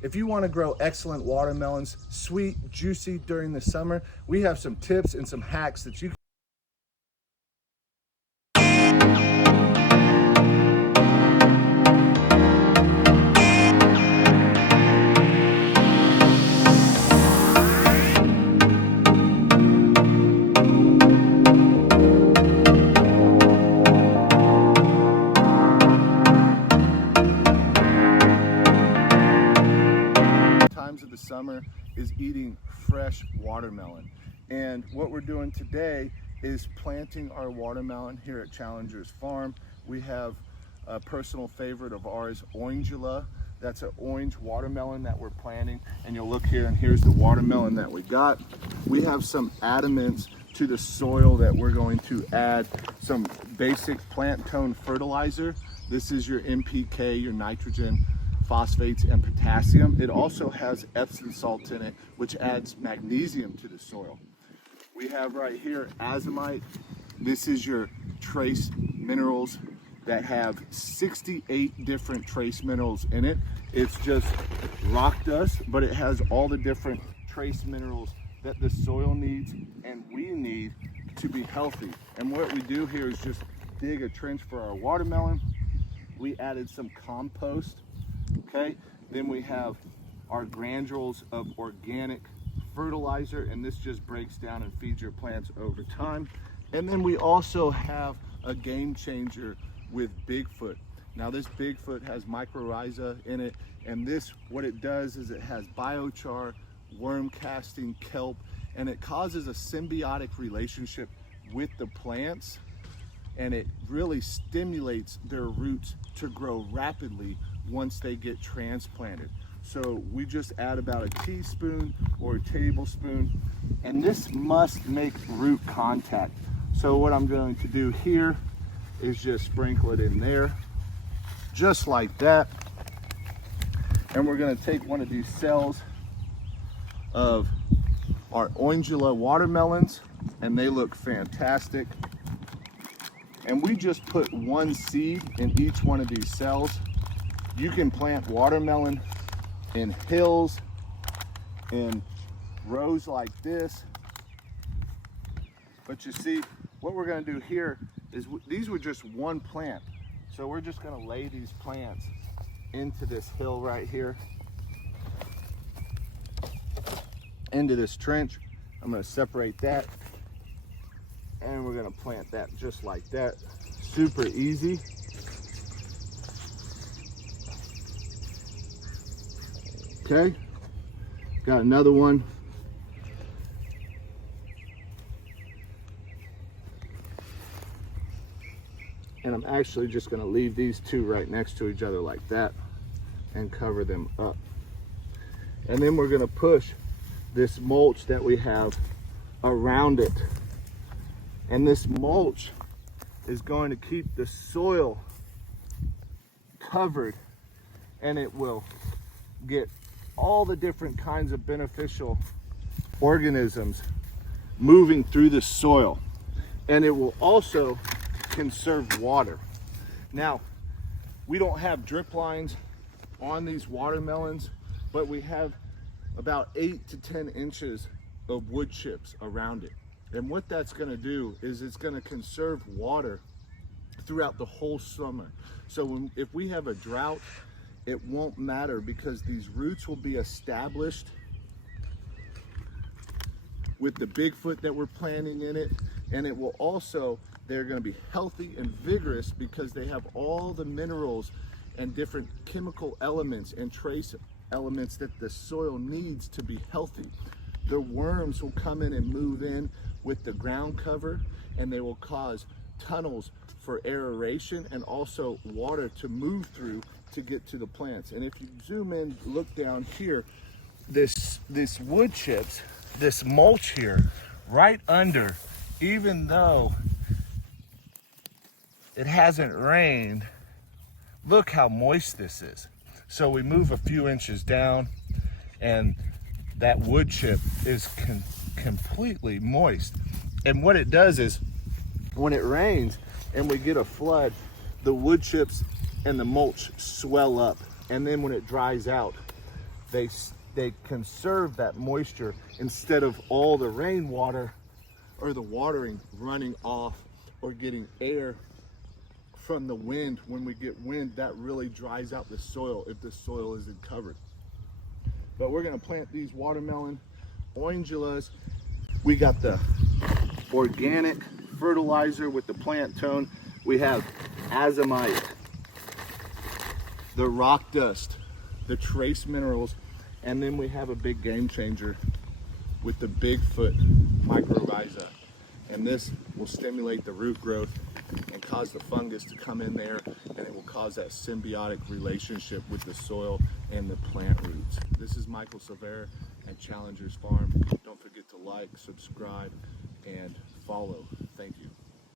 If you want to grow excellent watermelons, sweet, juicy during the summer, we have some tips and some hacks that you can. Of the summer is eating fresh watermelon, and what we're doing today is planting our watermelon here at Challenger's Farm. We have a personal favorite of ours, Orangeula. That's an orange watermelon that we're planting, and you'll look here and here's the watermelon that we got. We have some adamants to the soil that we're going to add some basic plant tone fertilizer. This is your NPK, your nitrogen, phosphates, and potassium. It also has Epsom salt in it, which adds magnesium to the soil. We have right here azomite. This is your trace minerals that have 68 different trace minerals in it. It's just rock dust, but it has all the different trace minerals that the soil needs and we need to be healthy. And what we do here is just dig a trench for our watermelon. We added some compost. Okay, then we have our granules of organic fertilizer, and this just breaks down and feeds your plants over time. And then we also have a game changer with Bigfoot. Now this Bigfoot has mycorrhiza in it, and this, what it does is it has biochar, worm casting, kelp, and it causes a symbiotic relationship with the plants, and it really stimulates their roots to grow rapidly once they get transplanted. So we just add about a teaspoon or a tablespoon, and this must make root contact. So what I'm going to do here is just sprinkle it in there, just like that. And we're gonna take one of these cells of our Orangeula watermelons, and they look fantastic. And we just put one seed in each one of these cells. You can plant watermelon in hills, in rows like this. But you see, what we're gonna do here is, these were just one plant. So we're just gonna lay these plants into this hill right here, into this trench. I'm gonna separate that, and we're gonna plant that just like that. Super easy. Okay, got another one. And I'm actually just gonna leave these two right next to each other like that and cover them up. And then we're gonna push this mulch that we have around it. And this mulch is going to keep the soil covered, and it will get all the different kinds of beneficial organisms moving through the soil. And it will also conserve water. Now, we don't have drip lines on these watermelons, but we have about 8 to 10 inches of wood chips around it. And what that's gonna do is it's gonna conserve water throughout the whole summer. So if we have a drought, it won't matter, because these roots will be established with the Bigfoot that we're planting in it. And it will also, they're gonna be healthy and vigorous because they have all the minerals and different chemical elements and trace elements that the soil needs to be healthy. The worms will come in and move in with the ground cover, and they will cause tunnels for aeration and also water to move through to get to the plants. And if you zoom in, look down here, this wood chips, this mulch here, right under, even though it hasn't rained, look how moist this is. So we move a few inches down, and that wood chip is completely moist. And what it does is, when it rains and we get a flood, the wood chips and the mulch swell up, and then when it dries out, they conserve that moisture instead of all the rainwater or the watering running off or getting air from the wind. When we get wind, that really dries out the soil if the soil isn't covered. But we're gonna plant these watermelon orangulas. We got the organic fertilizer with the plant tone. We have azomite, the rock dust, the trace minerals, and then we have a big game changer with the Bigfoot mycorrhiza. And this will stimulate the root growth and cause the fungus to come in there, and it will cause that symbiotic relationship with the soil and the plant roots. This is Michael Sylvara at Challengers Farm. Don't forget to like, subscribe, and follow. Thank you.